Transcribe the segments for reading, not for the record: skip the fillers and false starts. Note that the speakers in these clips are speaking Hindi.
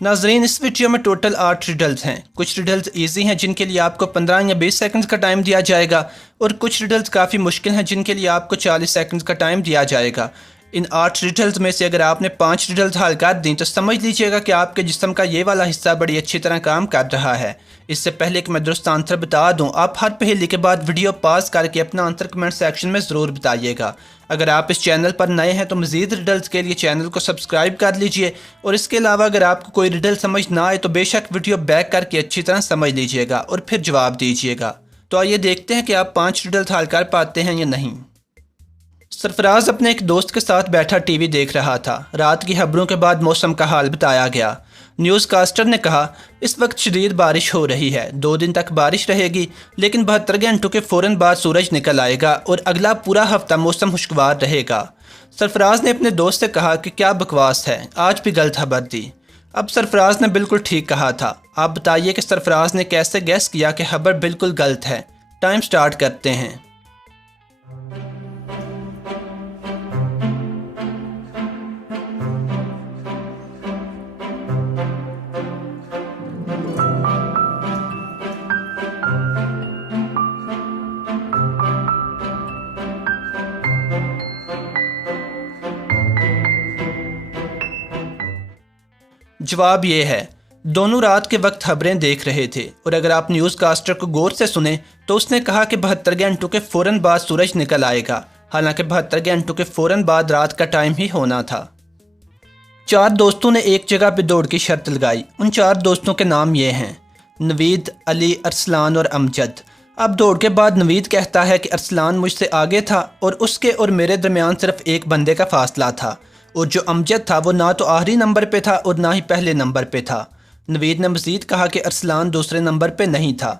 नाजरीन, इस वीडियो में टोटल 8 रिडल्स हैं। कुछ रिडल्स इजी हैं जिनके लिए आपको 15 या 20 सेकंड्स का टाइम दिया जाएगा, और कुछ रिडल्स काफ़ी मुश्किल हैं जिनके लिए आपको 40 सेकंड्स का टाइम दिया जाएगा। इन 8 रिडल्स में से अगर आपने 5 रिडल्स हल कर दी तो समझ लीजिएगा कि आपके जिस्म का ये वाला हिस्सा बड़ी अच्छी तरह काम कर रहा है। इससे पहले कि मैं दुरुस्त आंसर बता दूं, आप हर पहेली के बाद वीडियो पॉज करके अपना आंसर कमेंट सेक्शन में ज़रूर बताइएगा। अगर आप इस चैनल पर नए हैं तो मज़ीद रिडल्स के लिए चैनल को सब्सक्राइब कर लीजिए, और इसके अलावा अगर आपको कोई रिडल समझ ना आए तो बेशक वीडियो बैक करके अच्छी तरह समझ लीजिएगा और फिर जवाब दीजिएगा। तो आइए देखते हैं कि आप 5 रिडल्स हल कर पाते हैं या नहीं। सरफराज अपने एक दोस्त के साथ बैठा टीवी देख रहा था। रात की खबरों के बाद मौसम का हाल बताया गया। न्यूज़ कास्टर ने कहा, इस वक्त शदीद बारिश हो रही है, 2 दिन तक बारिश रहेगी, लेकिन 72 घंटों के फ़ौरन बाद सूरज निकल आएगा और अगला पूरा हफ्ता मौसम खुशगवार रहेगा। सरफराज ने अपने दोस्त से कहा कि क्या बकवास है, आज भी गलत खबर दी। अब सरफराज ने बिल्कुल ठीक कहा था। आप बताइए कि सरफराज ने कैसे गैस किया कि खबर बिल्कुल गलत है। टाइम स्टार्ट करते हैं। जवाब ये है, दोनों रात के वक्त खबरें देख रहे थे, और अगर आप न्यूज़ कास्टर को गौर से सुने तो उसने कहा कि 72 घंटों के फ़ौरन बाद सूरज निकल आएगा, हालांकि 72 घंटों के फ़ौरन बाद रात का टाइम ही होना था। 4 दोस्तों ने एक जगह पर दौड़ की शर्त लगाई। उन 4 दोस्तों के नाम ये हैं, नवीद, अली, अरसलान और अमजद। अब दौड़ के बाद नवीद कहता है कि अरसलान मुझसे आगे था और उसके और मेरे दरमियान सिर्फ एक बंदे का फासला था, और जो अमजद था वो ना तो आखिरी नंबर पे था और ना ही पहले नंबर पे था। नवीद ने मज़ीद कहा कि अरसलान दूसरे नंबर पे नहीं था।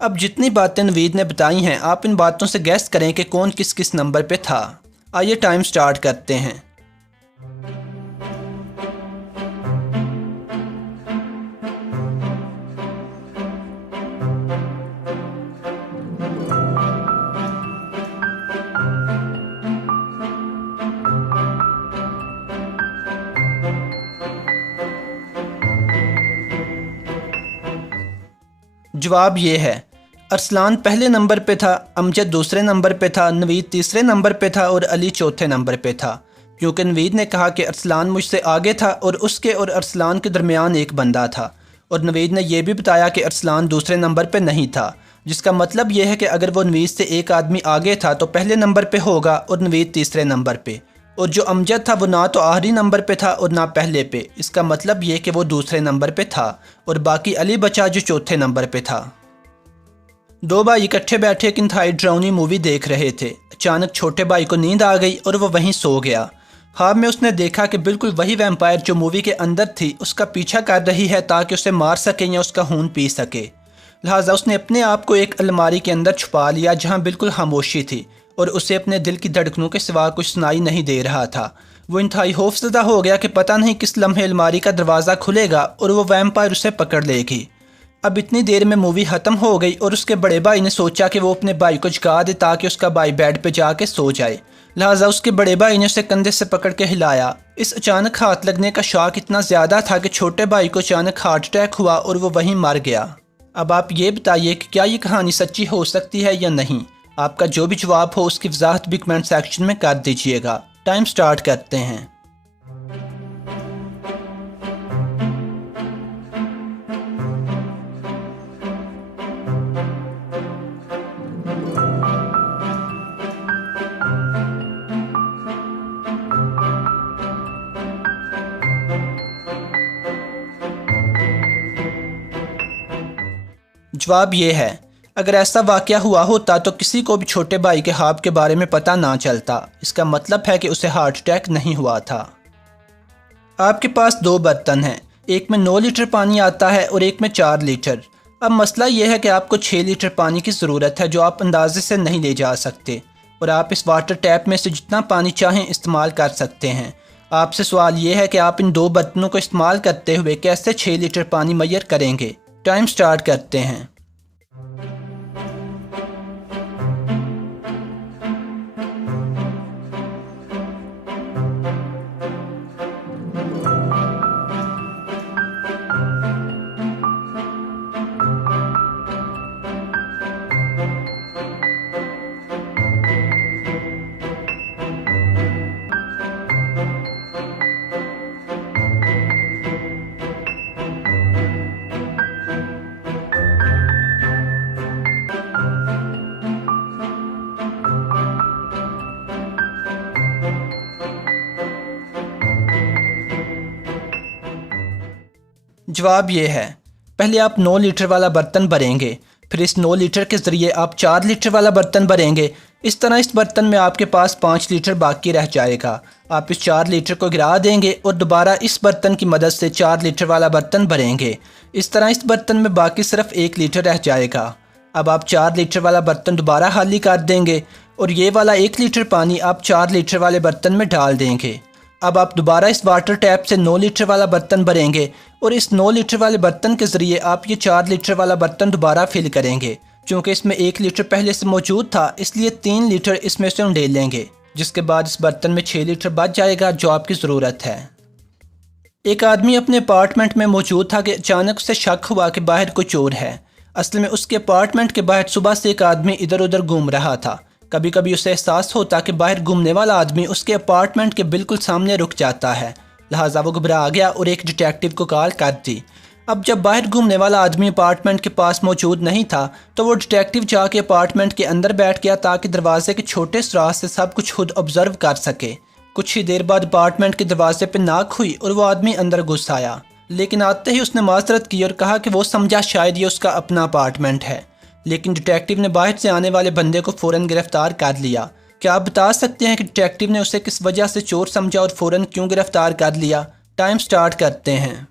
अब जितनी बातें नवीद ने बताई हैं, आप इन बातों से गैस करें कि कौन किस किस नंबर पे था। आइए टाइम स्टार्ट करते हैं। जवाब ये है, अरसलान पहले नंबर पे था, अमजद दूसरे नंबर पे था, नवीद तीसरे नंबर पे था और अली चौथे नंबर पे था। क्योंकि नवीद ने कहा कि अरसलान मुझसे आगे था और उसके और अरसलान के दरमियान एक बंदा था, और नवीद ने यह भी बताया कि अरसलान दूसरे नंबर पे नहीं था, जिसका मतलब यह है कि अगर वो नवीद से एक आदमी आगे था तो पहले नंबर पे होगा और नवीद तीसरे नंबर पे, और जो अमजद था वो ना तो आखिरी नंबर पे था और ना पहले पे। इसका मतलब ये कि वो दूसरे नंबर पे था, और बाकी अली बचा जो चौथे नंबर पे था। 2 भाई इकट्ठे बैठे एक इंतहाई डरावनी मूवी देख रहे थे। अचानक छोटे भाई को नींद आ गई और वो वहीं सो गया। ख्वाब में उसने देखा कि बिल्कुल वही वैम्पायर जो मूवी के अंदर थी उसका पीछा कर रही है ताकि उसे मार सके या उसका खून पी सके। लिहाजा उसने अपने आप को एक अलमारी के अंदर छुपा लिया जहाँ बिल्कुल खामोशी थी, और उसे अपने दिल की धड़कनों के सिवा कुछ सुनाई नहीं दे रहा था। वो इंतहाई खौफजदा हो गया कि पता नहीं किस लम्हे अलमारी का दरवाज़ा खुलेगा और वो वैम्पायर उसे पकड़ लेगी। अब इतनी देर में मूवी ख़त्म हो गई और उसके बड़े भाई ने सोचा कि वो अपने भाई को जगा दे ताकि उसका भाई बेड पे जाके सो जाए। लिहाजा उसके बड़े भाई ने उसे कंधे से पकड़ के हिलाया। इस अचानक हाथ लगने का शॉक इतना ज़्यादा था कि छोटे भाई को अचानक हार्ट अटैक हुआ और वो वहीं मर गया। अब आप ये बताइए कि क्या ये कहानी सच्ची हो सकती है या नहीं। आपका जो भी जवाब हो उसकी वजाहत भी कमेंट सेक्शन में कर दीजिएगा। टाइम स्टार्ट करते हैं। जवाब ये है, अगर ऐसा वाक़या हुआ होता तो किसी को भी छोटे भाई के ख्वाब के बारे में पता ना चलता। इसका मतलब है कि उसे हार्ट अटैक नहीं हुआ था। आपके पास 2 बर्तन हैं, एक में 9 लीटर पानी आता है और एक में 4 लीटर। अब मसला यह है कि आपको 6 लीटर पानी की ज़रूरत है जो आप अंदाजे से नहीं ले जा सकते, और आप इस वाटर टैप में से जितना पानी चाहें इस्तेमाल कर सकते हैं। आपसे सवाल यह है कि आप इन 2 बर्तनों को इस्तेमाल करते हुए कैसे 6 लीटर पानी मुहैया करेंगे। टाइम स्टार्ट करते हैं। जवाब ये है, पहले आप 9 लीटर वाला बर्तन भरेंगे, फिर इस 9 लीटर के ज़रिए आप 4 लीटर वाला बर्तन भरेंगे। इस तरह इस बर्तन में आपके पास 5 लीटर बाकी रह जाएगा। आप इस 4 लीटर को गिरा देंगे और दोबारा इस बर्तन की मदद से 4 लीटर वाला बर्तन भरेंगे। इस तरह इस बर्तन में बाकी सिर्फ 1 लीटर रह जाएगा। अब आप 4 लीटर वाला बर्तन दोबारा खाली कर देंगे और ये वाला 1 लीटर पानी आप 4 लीटर वाले बर्तन में डाल देंगे। अब आप दोबारा इस वाटर टैप से 9 लीटर वाला बर्तन भरेंगे और इस 9 लीटर वाले बर्तन के ज़रिए आप ये 4 लीटर वाला बर्तन दोबारा फिल करेंगे। चूँकि इसमें 1 लीटर पहले से मौजूद था, इसलिए 3 लीटर इसमें से उंडेल लेंगे, जिसके बाद इस बर्तन में 6 लीटर बच जाएगा जो आपकी ज़रूरत है। एक आदमी अपने अपार्टमेंट में मौजूद था कि अचानक उसे शक हुआ कि बाहर कोई चोर है। असल में उसके अपार्टमेंट के बाहर सुबह से एक आदमी इधर उधर घूम रहा था। कभी कभी उसे एहसास होता कि बाहर घूमने वाला आदमी उसके अपार्टमेंट के बिल्कुल सामने रुक जाता है। लिहाजा वो घबरा गया और एक डिटेक्टिव को कॉल कर दी। अब जब बाहर घूमने वाला आदमी अपार्टमेंट के पास मौजूद नहीं था तो वो डिटेक्टिव जाके अपार्टमेंट के अंदर बैठ गया ताकि दरवाजे के छोटे सुराख से सब कुछ खुद ऑब्जर्व कर सके। कुछ ही देर बाद अपार्टमेंट के दरवाजे पर नाक हुई और वो आदमी अंदर घुस आया, लेकिन आते ही उसने माजरत की और कहा कि वो समझा शायद ये उसका अपना अपार्टमेंट है। लेकिन डिटेक्टिव ने बाहर से आने वाले बंदे को फ़ौरन गिरफ्तार कर लिया। क्या आप बता सकते हैं कि डिटेक्टिव ने उसे किस वजह से चोर समझा और फ़ौरन क्यों गिरफ्तार कर लिया? टाइम स्टार्ट करते हैं।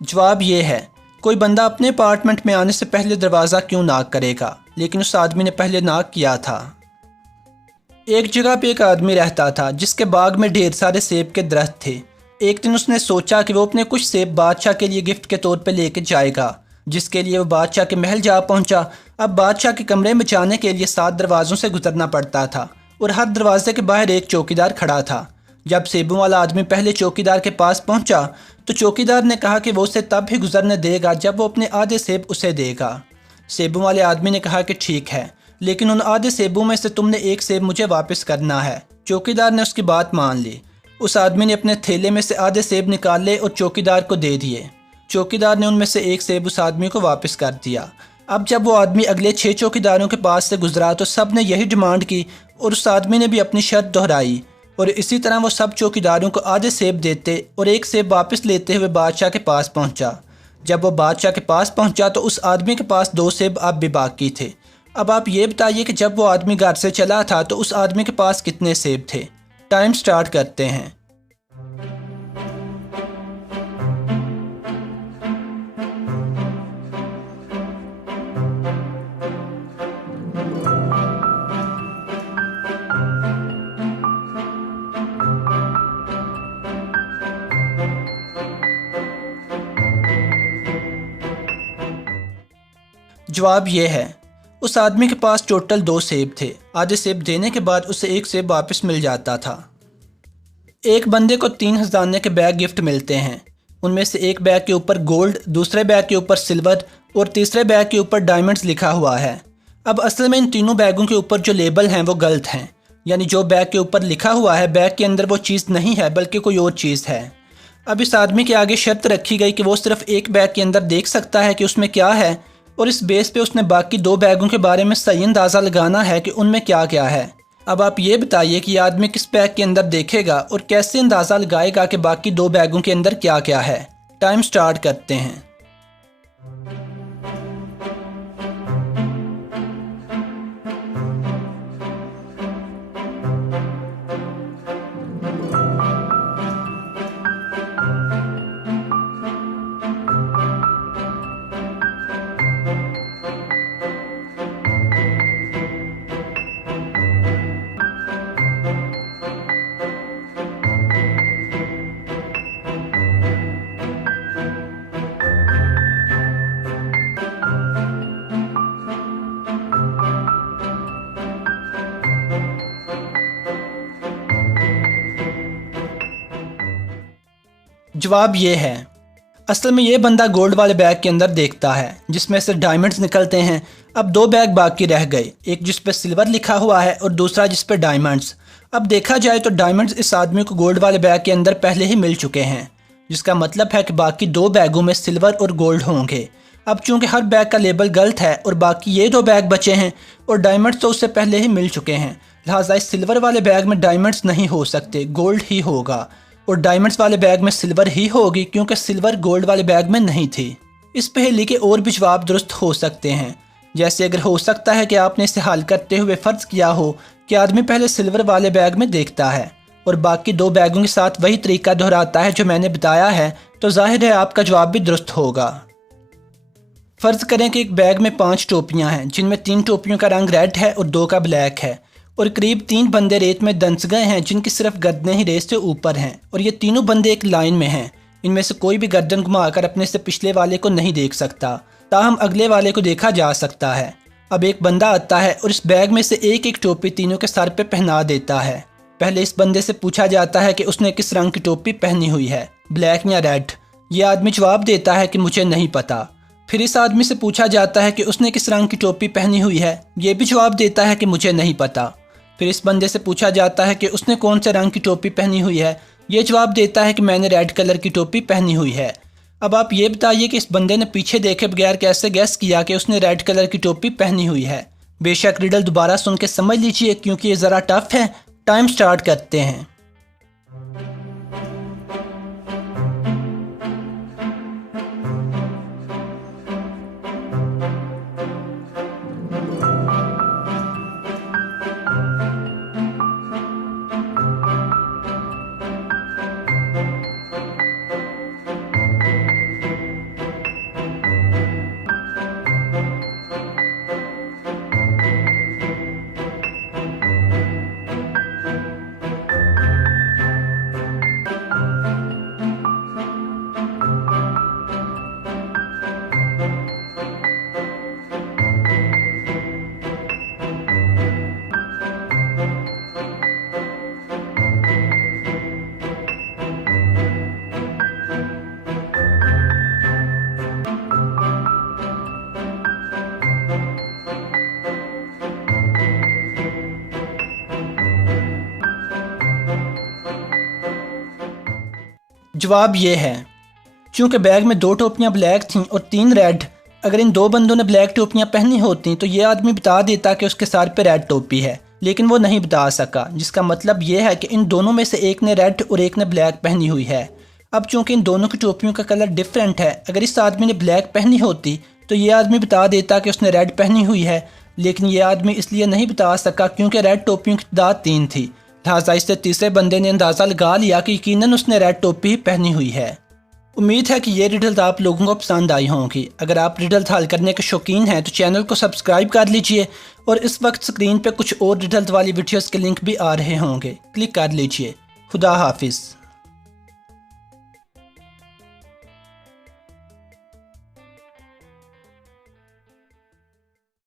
जवाब ये है, कोई बंदा अपने अपार्टमेंट में आने से पहले दरवाज़ा क्यों नॉक करेगा, लेकिन उस आदमी ने पहले नॉक किया था। एक जगह पे एक आदमी रहता था जिसके बाग में ढेर सारे सेब के दरख्त थे। एक दिन उसने सोचा कि वो अपने कुछ सेब बादशाह के लिए गिफ्ट के तौर पे लेके जाएगा, जिसके लिए वो बादशाह के महल जा पहुंचा। अब बादशाह के कमरे में जाने के लिए 7 दरवाज़ों से गुजरना पड़ता था और हर दरवाजे के बाहर एक चौकीदार खड़ा था। जब सेबों वाला आदमी पहले चौकीदार के पास पहुंचा तो चौकीदार ने कहा कि वो उसे तब भी गुजरने देगा जब वो अपने आधे सेब उसे देगा। सेबों वाले आदमी ने कहा कि ठीक है, लेकिन उन आधे सेबों में से तुमने एक सेब मुझे वापस करना है। चौकीदार ने उसकी बात मान ली। उस आदमी ने अपने थैले में से आधे सेब निकाले और चौकीदार को दे दिए। चौकीदार ने उनमें से एक सेब उस आदमी को वापस कर दिया। अब जब वो आदमी अगले 6 चौकीदारों के पास से गुजरा तो सब ने यही डिमांड की और उस आदमी ने भी अपनी शर्त दोहराई और इसी तरह वो सब चौकीदारों को आधे सेब देते और एक सेब वापस लेते हुए बादशाह के पास पहुंचा। जब वो बादशाह के पास पहुंचा तो उस आदमी के पास 2 सेब अब भी बाकी थे। अब आप ये बताइए कि जब वो आदमी घर से चला था तो उस आदमी के पास कितने सेब थे? टाइम स्टार्ट करते हैं। जवाब ये है, उस आदमी के पास टोटल 2 सेब थे। आधे सेब देने के बाद उसे एक सेब वापस मिल जाता था। एक बंदे को 3 खजाने के बैग गिफ्ट मिलते हैं। उनमें से एक बैग के ऊपर गोल्ड, दूसरे बैग के ऊपर सिल्वर और तीसरे बैग के ऊपर डायमंड्स लिखा हुआ है। अब असल में इन तीनों बैगों के ऊपर जो लेबल हैं वो गलत हैं, यानी जो बैग के ऊपर लिखा हुआ है बैग के अंदर वो चीज़ नहीं है बल्कि कोई और चीज़ है। अब इस आदमी के आगे शर्त रखी गई कि वो सिर्फ एक बैग के अंदर देख सकता है कि उसमें क्या है और इस बेस पे उसने बाकी 2 बैगों के बारे में सही अंदाज़ा लगाना है कि उनमें क्या क्या है। अब आप ये बताइए कि आदमी किस बैग के अंदर देखेगा और कैसे अंदाज़ा लगाएगा कि बाकी 2 बैगों के अंदर क्या क्या है? टाइम स्टार्ट करते हैं। जवाब ये है, असल में ये बंदा गोल्ड वाले बैग के अंदर देखता है जिसमें से डायमंड्स निकलते हैं। अब 2 बैग बाकी रह गए, एक जिस पे सिल्वर लिखा हुआ है और दूसरा जिस पे डायमंड्स। अब देखा जाए तो डायमंड्स इस आदमी को गोल्ड वाले बैग के अंदर पहले ही मिल चुके हैं, जिसका मतलब है कि बाकी 2 बैगों में सिल्वर और गोल्ड होंगे। अब चूंकि हर बैग का लेबल गलत है और बाकी ये 2 बैग बचे हैं और डायमंड्स तो उससे पहले ही मिल चुके हैं, लिहाजा इस सिल्वर वाले बैग में डायमंड्स नहीं हो सकते, गोल्ड ही होगा। और डायमंड्स वाले बैग में सिल्वर ही होगी क्योंकि सिल्वर गोल्ड वाले बैग में नहीं थी। इस पहेली के और भी जवाब दुरुस्त हो सकते हैं, जैसे अगर हो सकता है कि आपने इसे हल करते हुए फ़र्ज़ किया हो कि आदमी पहले सिल्वर वाले बैग में देखता है और बाकी 2 बैगों के साथ वही तरीका दोहराता है जो मैंने बताया है, तो जाहिर है आपका जवाब भी दुरुस्त होगा। फ़र्ज़ करें कि एक बैग में 5 टोपियाँ हैं, जिनमें 3 टोपियों का रंग रेड है और 2 का ब्लैक है, और करीब 3 बंदे रेत में दंस गए हैं जिनकी सिर्फ गर्दनें ही रेत से ऊपर हैं, और ये तीनों बंदे एक लाइन में हैं। इनमें से कोई भी गर्दन घुमाकर अपने से पिछले वाले को नहीं देख सकता, ताहम अगले वाले को देखा जा सकता है। अब एक बंदा आता है और इस बैग में से एक एक टोपी तीनों के सर पे पहना देता है। पहले इस बंदे से पूछा जाता है कि उसने किस रंग की टोपी पहनी हुई है, ब्लैक या रेड। ये आदमी जवाब देता है कि मुझे नहीं पता। फिर इस आदमी से पूछा जाता है कि उसने किस रंग की टोपी पहनी हुई है, ये भी जवाब देता है कि मुझे नहीं पता। फिर इस बंदे से पूछा जाता है कि उसने कौन से रंग की टोपी पहनी हुई है, ये जवाब देता है कि मैंने रेड कलर की टोपी पहनी हुई है। अब आप ये बताइए कि इस बंदे ने पीछे देखे बगैर कैसे गैस किया कि उसने रेड कलर की टोपी पहनी हुई है। बेशक रिडल दोबारा सुन के समझ लीजिए क्योंकि ये ज़रा टफ है। टाइम स्टार्ट करते हैं। जवाब ये है, चूँकि बैग में 2 टोपियाँ ब्लैक थीं और 3 रेड, अगर इन 2 बंदों ने ब्लैक टोपियाँ पहनी होती तो ये आदमी बता देता कि उसके सर पे रेड टोपी है, लेकिन वो नहीं बता सका, जिसका मतलब ये है कि इन दोनों में से एक ने रेड और एक ने ब्लैक पहनी हुई है। अब चूँकि इन दोनों की टोपियों का कलर डिफरेंट है, अगर इस आदमी ने ब्लैक पहनी होती तो ये आदमी बता देता कि उसने रेड पहनी हुई है, लेकिन ये आदमी इसलिए नहीं बता सका क्योंकि रेड टोपियों की तादाद 3 थी। लिहाजा इससे तीसरे बंदे ने अंदाज़ा लगा लिया कि यकीनन उसने रेड टोपी पहनी हुई है। उम्मीद है कि ये रिडल्स आप लोगों को पसंद आई होंगी। अगर आप रिडल्स हल करने के शौकीन हैं तो चैनल को सब्सक्राइब कर लीजिए और इस वक्त स्क्रीन पे कुछ और रिडल्स वाली वीडियोस के लिंक भी आ रहे होंगे, क्लिक कर लीजिए। खुदा हाफिज़।